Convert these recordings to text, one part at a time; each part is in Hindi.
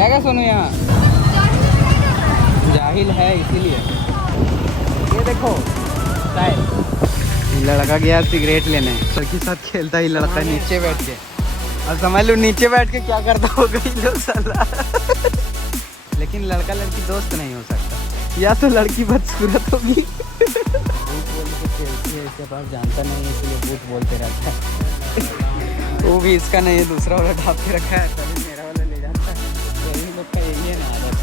जाएगा सोनू यहाँ? जाहिल है इसीलिए। ये देखो शायद लड़का गया सिगरेट लेने, सर के साथ खेलता ही लड़का नीचे बैठ के। और समझ लो नीचे बैठ के क्या करता होगा ये लोग साला। लेकिन लड़का लड़की दोस्त नहीं हो सकता, या तो लड़की बदसूरत होगी। भूत बोल के खेलती है, इसके पास जानता नहीं है इसलिए भूत बोलते रहता है। वो भी इसका नहीं है, दूसरा वाला ढाप के रखा है, तभी मेरा वाला ले जाता है। तो इन लोग का यही है ना आदत।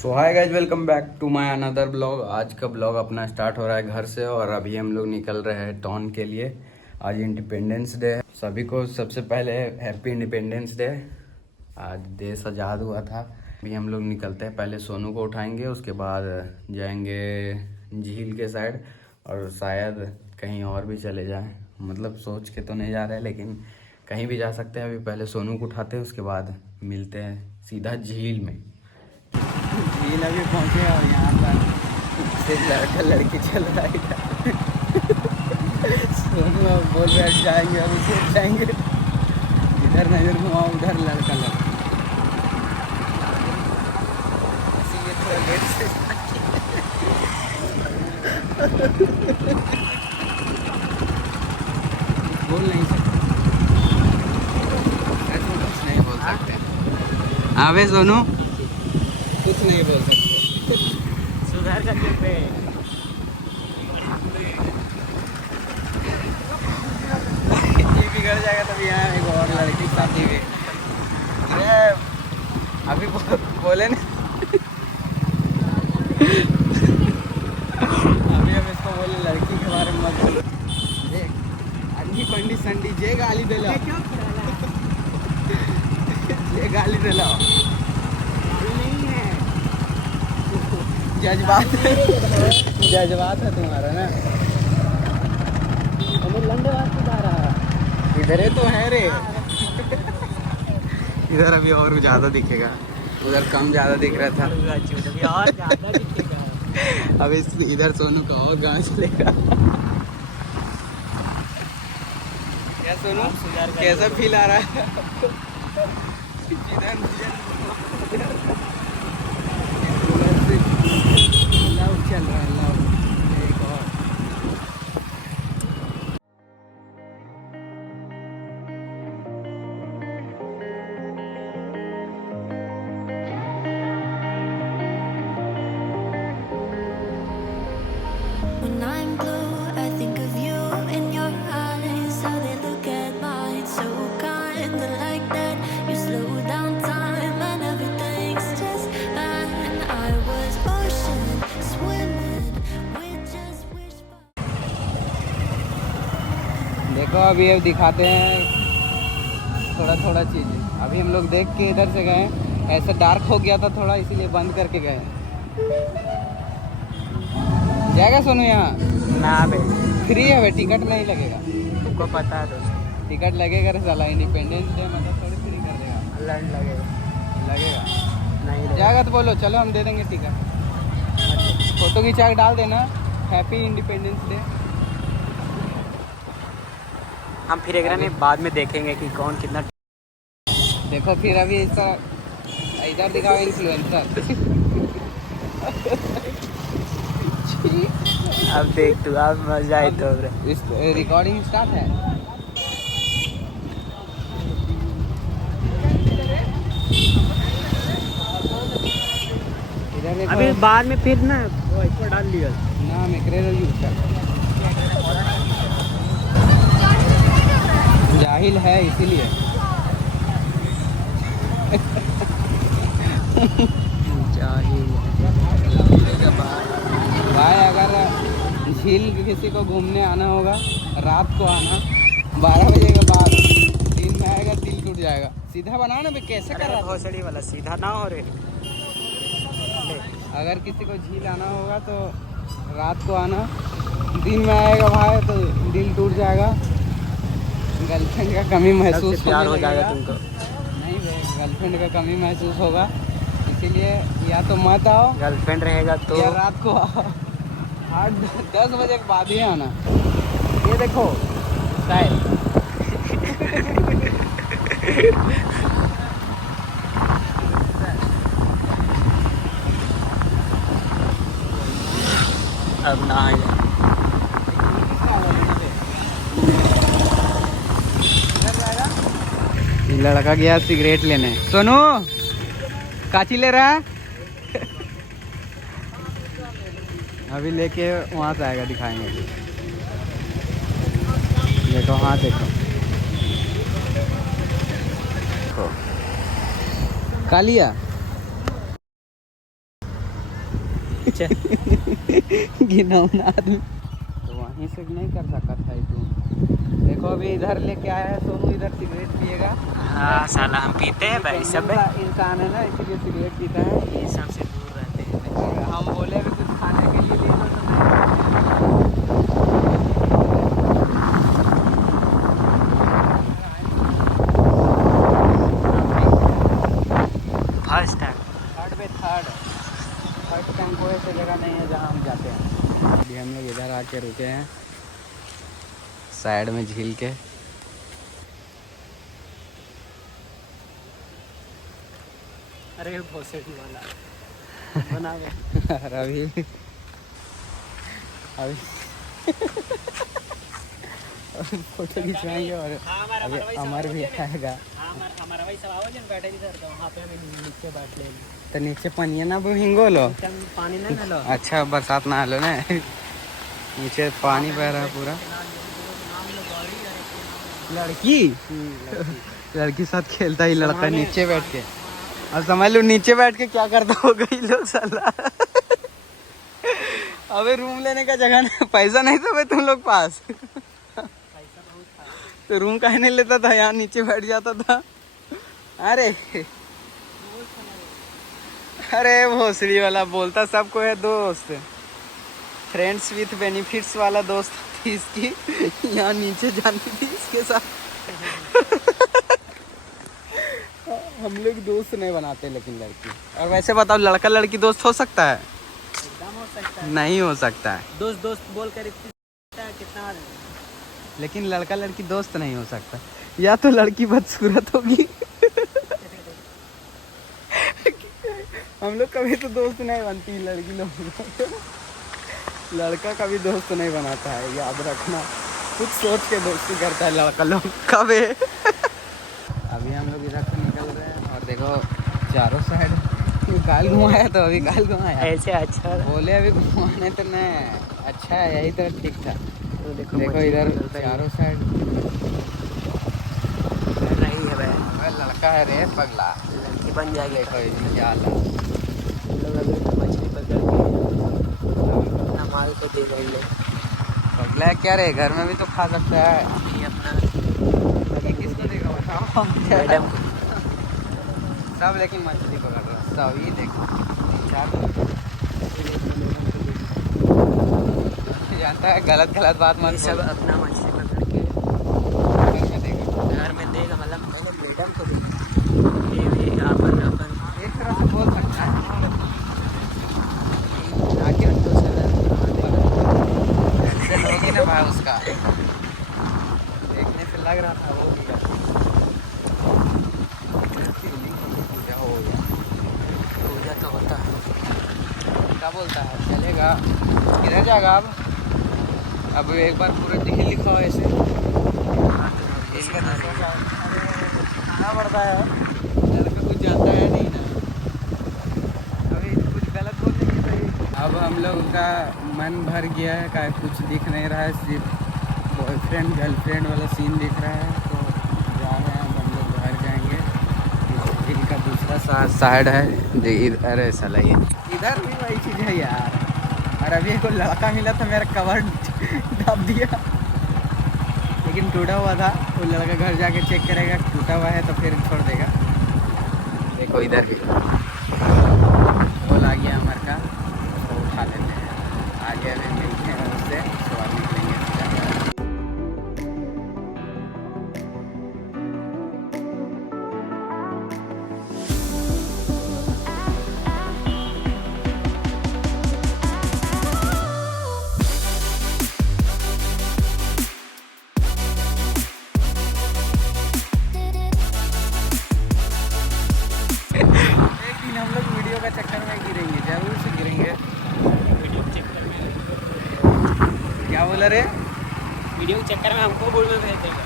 So hi guys, welcome back to my another blog. आज का ब्लॉग अपना स्टार्ट हो रहा है घर से और अभी हम लोग निकल रहे हैं टाउन के लिए। आज इंडिपेंडेंस डे है, सभी को सबसे पहले हैप्पी इंडिपेंडेंस डे। आज देश आज़ाद हुआ था। अभी हम लोग निकलते हैं, पहले सोनू को उठाएंगे, उसके बाद जाएंगे झील के साइड और शायद कहीं और भी चले जाएं। मतलब सोच के तो नहीं जा रहे हैं, लेकिन कहीं भी जा सकते हैं। अभी पहले सोनू को उठाते हैं, उसके बाद मिलते हैं सीधा झील में। झील अभी पहुँचे और यहाँ पर से लड़का लड़की चल रहा है। सोनू बोल रहे जाएंगे, अभी से जाएंगे, इधर नजर घुमाओ उधर लड़का लड़का। इसीलिए थोड़ा लेट से बोल नहीं सकते, कुछ नहीं बोल सकते। हाँ भाई सोनू, कुछ नहीं बोल सकते, सुधार करके पे। ये बिगड़ जाएगा तभी यहाँ एक और लड़की शादी में। अभी बोले ना, अभी हम इसको बोले लड़की के बारे में मत बोलो। अभी कंडीशन जे गाली दे लो, ये गाली दे लो नहीं है। जज्बात है तुम्हारा ना। लंडेबाज की रहा है, इधर तो है रे। इधर अभी और ज्यादा दिखेगा, उधर कम ज्यादा दिख रहा था। और ज्यादा दिखेगा। अब इस इधर सोनू का और गाँव चलेगा। क्या सोनू, कैसा फील आ रहा है? लव चल रहा है, लव एक और। When I'm blue, I think of you in your eyes, how they look at mine, so kind of like that. You slow down time and everything's just fine. I was ocean swimming with just wish. देखो अभी अब दिखाते हैं थोड़ा थोड़ा चीज़ें। अभी हम लोग देख के इधर से गए, ऐसा डार्क हो गया था थोड़ा, इसीलिए बंद करके गए। जाएगा सोनू यहाँ? ना भाई, फ्री है भाई, टिकट नहीं लगेगा। तुमको पता है दोस्त, टिकट लगेगा रे साला। इंडिपेंडेंस डे मतलब थोड़ी फ्री कर देगा। लैंड लगेगा नहीं जाएगा तो बोलो, चलो हम दे देंगे टिकट। फोटो खिंचा के डाल देना, हैप्पी इंडिपेंडेंस डे। हम फिर एक में बाद में देखेंगे कि कौन कितना। देखो फिर अभी इसका इधर दिखाओ इन्फ्लुएंसर। अब देख तू, अब मजा आए तो इस रिकॉर्डिंग स्टार्ट है। इधर देखो, अभी बाद में फिर ना वो इसको डाल लिया ना मैक्रेल यूज कर। जाहिल है इसीलिए। भाई अगर झील किसी को घूमने आना होगा, रात को आना 12 बजे के बाद। दिन में आएगा दिल टूट जाएगा। सीधा बना ना, कैसे कर रहा घोसड़ी वाला सीधा ना हो रे। अगर किसी को झील आना होगा तो रात को आना, दिन में आएगा भाई तो दिल टूट जाएगा। गर्लफ्रेंड का कमी महसूस प्यार हो जाएगा तुमको। नहीं भाई, गर्लफ्रेंड का कमी महसूस होगा, इसीलिए या तो मत आओ, गर्लफ्रेंड रहेगा तो या रात को आओ। 8-10 बजे के बाद ही आना। ये देखो शायद लड़का गया सिगरेट लेने। सोनू काची ले रहा है? अभी लेके वहाँ से आएगा, दिखाएंगे। देखो, हाँ देखो, कालिया घिनौना आदमी। तो वहीं से नहीं कर सकता था तू। देखो अभी इधर लेके आया है सोनू, इधर सिगरेट पिएगा। हाँ साला हम पीते हैं भाई, सब इंसान है ना, इसीलिए सिगरेट पीता है। ये सबसे दूर रहते हैं। हम बोले अभी कुछ खाने के लिए ले लो तो फर्स्ट टाइम थर्ड टाइम कोई ऐसी जगह नहीं है जहाँ हम जाते हैं। अभी हम लोग इधर आके रुके हैं साइड में झील के। अरे भोसड़ी वाला बना और अभी फोटो खिंचवाएंगे और अभी अमर भी आएगा। हमारा भाई सब आओ जन बैठे इधर, तो वहाँ पे हमें नीचे बैठ ले। तो नीचे पानी ना वो हिंगो लो, पानी ना लो। अच्छा बरसात ना लो ना, नीचे पानी बह रहा है पूरा। लड़की साथ खेलता ही लड़का नीचे बैठ के। अब समझ लो नीचे बैठ के क्या करता होगा ये लोग साला। अबे रूम लेने का जगह नहीं, पैसा नहीं था भाई तुम लोग पास। तो रूम काहे नहीं लेता था, यहाँ नीचे बैठ जाता था। अरे भोसड़ी वाला बोलता सबको है दोस्त, फ्रेंड्स विथ बेनिफिट्स वाला दोस्त थी इसकी। यहाँ नीचे जानी थी इसके साथ। हम लोग दोस्त नहीं बनाते लेकिन लड़की। और वैसे बताओ, लड़का लड़की दोस्त हो सकता है? एकदम हो सकता है। नहीं हो सकता है। दोस्त दोस्त बोल कर कितना, लेकिन लड़का लड़की दोस्त नहीं हो सकता। या तो लड़की बदसूरत होगी। हम लोग कभी तो दोस्त नहीं बनती लड़की लोग। लड़का कभी दोस्त नहीं बनाता है, याद रखना। कुछ सोच के दोस्ती करता है लड़का लोग कभी। अभी हम लोग इधर से निकल रहे हैं और देखो चारों साइड गाल घुमाया, तो अभी गाल घुमाया ऐसे अच्छा बोले अभी घुमाने तो नहीं, अच्छा है यही तरह ठीक था। तो देखो इधर चारों साइड रही है भाई, लड़का है रे पगला, लड़की बन जाएगी। देखो ये क्या हाल है। लोग अगर मछली पकड़ के अपना माल को दे रहे हैं। पगला है क्या रे, घर में भी तो खा सकता है। ये अपना ये किसको देगा बताओ? मैडम सब लेकिन मछली पकड़ रहा है सब। ये देखो जानता है गलत बात मत सब बोल। अपना मछली पकड़ के घर में देगा, घर में देगा, मतलब पहले मैडम को देगा। ये अपन एक तरह से बोल सकता है। आखिर तो एक्शन होगी ना भाई उसका, देखने से लग रहा था वो भी पूजा हो गया। पूजा तो होता है। क्या बोलता है चलेगा, किधर जाएगा अब एक बार पूरा दिल्ली लिखा हो ऐसे। इसका खाना पड़ता है, लड़का कुछ जानता है नहीं ना, अभी कुछ गलत बोल देंगे सही। अब हम लोग का मन भर गया है, का कुछ दिख नहीं रहा है, सिर्फ बॉयफ्रेंड गर्लफ्रेंड वाला सीन दिख रहा है। तो जा रहे हैं, हम लोग घर जाएंगे। दिल का दूसरा साइड है, अरे साला ये इधर भी वही चीज़ है यार। और अभी को लड़का मिला था, मेरा कवर दब दिया, लेकिन टूटा हुआ था। वो लड़का घर जाके चेक करेगा, टूटा हुआ है तो फिर छोड़ देगा। देखो इधर भी बोल आ गया हमारे का, तो उठा लेते हैं। आगे अभी मिलते हैं उससे, तो आगे निकलेंगे। हम लोग वीडियो का चक्कर में गिरेंगे, जरूर से गिरेंगे। वीडियो के चक्कर में क्या बोला रे? वीडियो के चक्कर में हमको बोल में भेज देगा।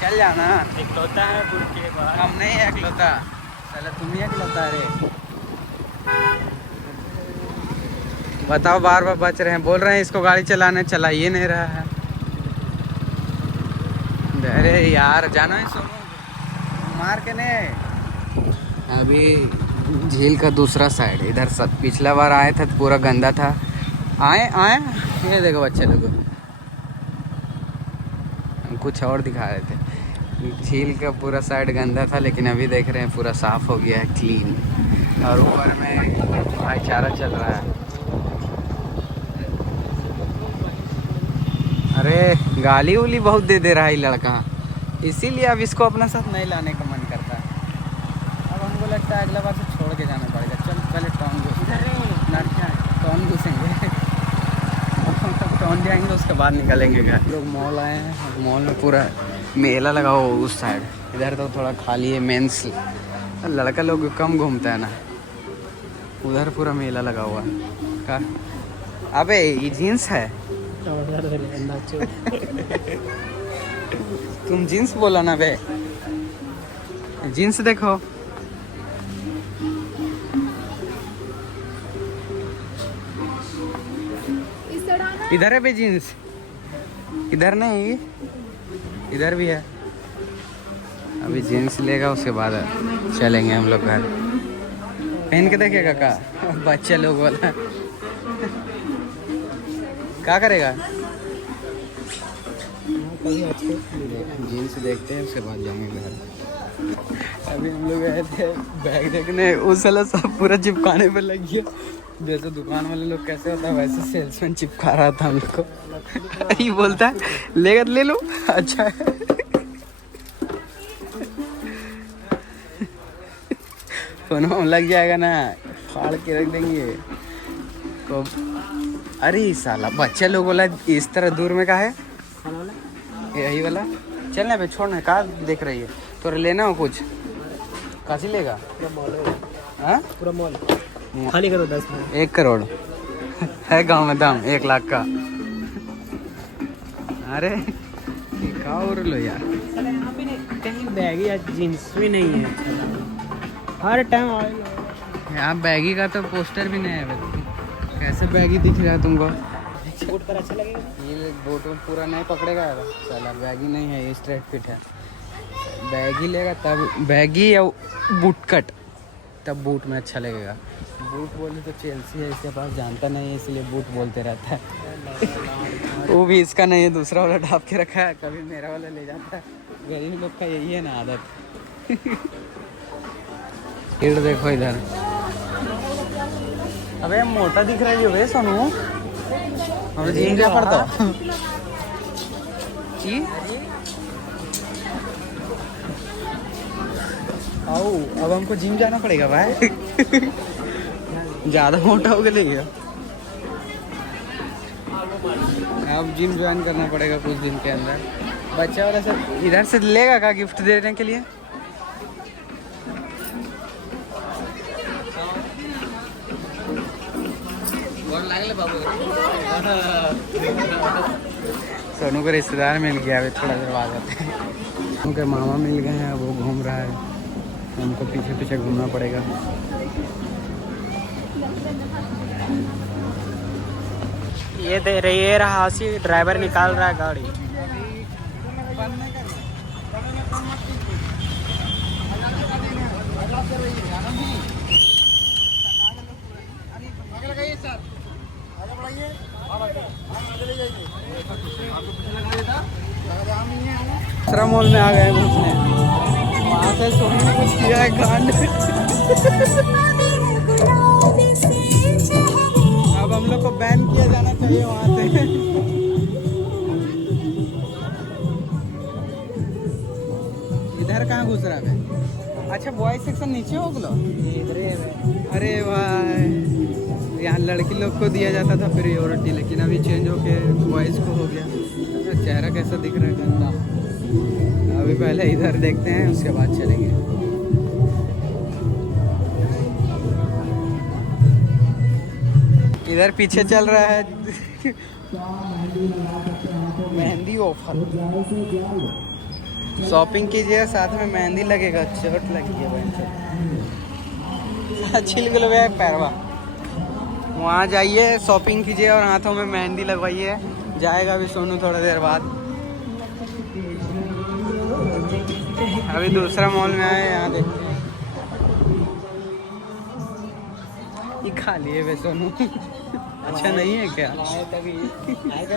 चल जाना। इकलौता है दूर के बाद। हम नहीं है इकलौता, चलो तुम ही इकलौता रे। बताओ, बार बार बच रहे हैं, बोल रहे हैं इसको गाड़ी चलाने, चला ये नहीं रहा है। अरे यार जाना है सोनू, मार के नहीं। अभी झील का दूसरा साइड, इधर सब पिछला बार आए थे तो पूरा गंदा था। आए आए ये देखो बच्चे लोग, हम कुछ और दिखा रहे थे। झील का पूरा साइड गंदा था, लेकिन अभी देख रहे हैं पूरा साफ हो गया है, क्लीन। और ऊपर में भाईचारा चल रहा है। अरे गाली उली बहुत दे दे रहा है ये लड़का, इसीलिए अब इसको अपने साथ नहीं लाने का मन करता है। अब हमको लगता है अगला बार से छोड़ के जाना पड़ेगा। चल पहले टाउन टाउन घुसेंगे, टाउन जाएंगे उसके बाद निकलेंगे घर। लोग मॉल आए हैं, मॉल में पूरा मेला लगा हुआ उस साइड, इधर तो थोड़ा खाली है। मेंस लड़का लोग कम घूमता है ना, उधर पूरा मेला लगा हुआ है। का अबे ये जीन्स है, तुम जीन्स बोला ना बे, जीन्स देखो। इधर है बे जीन्स, इधर नहीं, इधर भी है। अभी जीन्स लेगा उसके बाद चलेंगे हम लोग घर। पहन के देखेगा का बच्चे लोग वाला क्या करेगा। जीन्स देखते हैं उसके बाद जाएंगे घर। अभी हम लोग गए थे बैग देखने, उस साला सब पूरा चिपकाने पे लग गया। जैसे दुकान वाले लोग कैसे होता है वैसे सेल्समैन चिपका रहा था हम लोग को। ये बोलता है लेगा ले लो, अच्छा है। फोन में लग जाएगा ना, फाड़ के रख देंगे को। अरे साला बच्चे लोग बोला इस तरह दूर में का है, यही वाला चलना पे छोड़ना। कहाँ देख रही है, तो लेना हो कुछ काशी लेगा। पूरा मॉल खाली करो 10 में। 1 करोड़ है गांव में दाम 1 लाख का। अरे क्या और लो यार, यहाँ पे नहीं कहीं बैगी या जीन्स भी नहीं है हर टाइम। यहाँ बैगी का तो पोस्टर भी नहीं है। कैसे बैगी दिख रहा है तुमको? बूट पर अच्छा लगेगा। ये बूट पूरा नहीं पकड़ेगा साला, बैगी नहीं है, ये स्ट्रेट फिट है। बैगी लेगा तब, बैगी या बूट कट तब बूट में अच्छा लगेगा। बूट बोले तो चेल्सी है इसके पास, जानता नहीं है इसलिए बूट बोलते रहता है। वो भी इसका नहीं है, दूसरा वाला ढाप के रखा है, कभी मेरा वाला ले जाता है। गरीब लोग का यही है ना आदत। भीड़ देखो इधर। अबे मोटा दिख रहा है ये सोनू, और जिम क्या पड़ता जी। आओ अब हमको जिम जाना पड़ेगा भाई। ज़्यादा मोटा हो गया, अब जिम ज्वाइन करना पड़ेगा कुछ दिन के अंदर। बच्चा वाला सब इधर से लेगा का गिफ्ट देने के लिए। सोनू को रिश्तेदार मिल गया, अभी थोड़ा देर बाद आते हैं। उनके मामा मिल गए हैं, वो घूम रहा है, हमको पीछे पीछे घूमना पड़ेगा। ये दे रही है हासी, ड्राइवर निकाल रहा है गाड़ी। दूसरा मॉल में आ गए घूमने, वहाँ से सोनू ने कुछ किया है कांड। अब हम लोग को बैन किया जाना चाहिए वहाँ से। इधर कहाँ घुस रहा है? अच्छा बॉयज सेक्शन नीचे हो गलो। अरे भाई यहाँ लड़की लोग को दिया जाता था प्रियोरिटी, लेकिन अभी चेंज होके बॉयज़ को हो गया। चेहरा कैसा दिख रहा है गंदा। अभी पहले इधर देखते हैं उसके बाद चलेंगे। इधर पीछे चल रहा है मेहंदी ऑफर, शॉपिंग कीजिए साथ में मेहंदी लगेगा, चोट लगी है बहन। छिल गल है पैरवा। वहाँ जाइए, शॉपिंग कीजिए और हाथों में मेहंदी लगवाइए। जाएगा अभी सोनू थोड़ा देर बाद। अभी दूसरा मॉल में आए, यहाँ देखते हैं। ये खाली है वे सोनू। अच्छा नहीं है क्या? तभी आए थे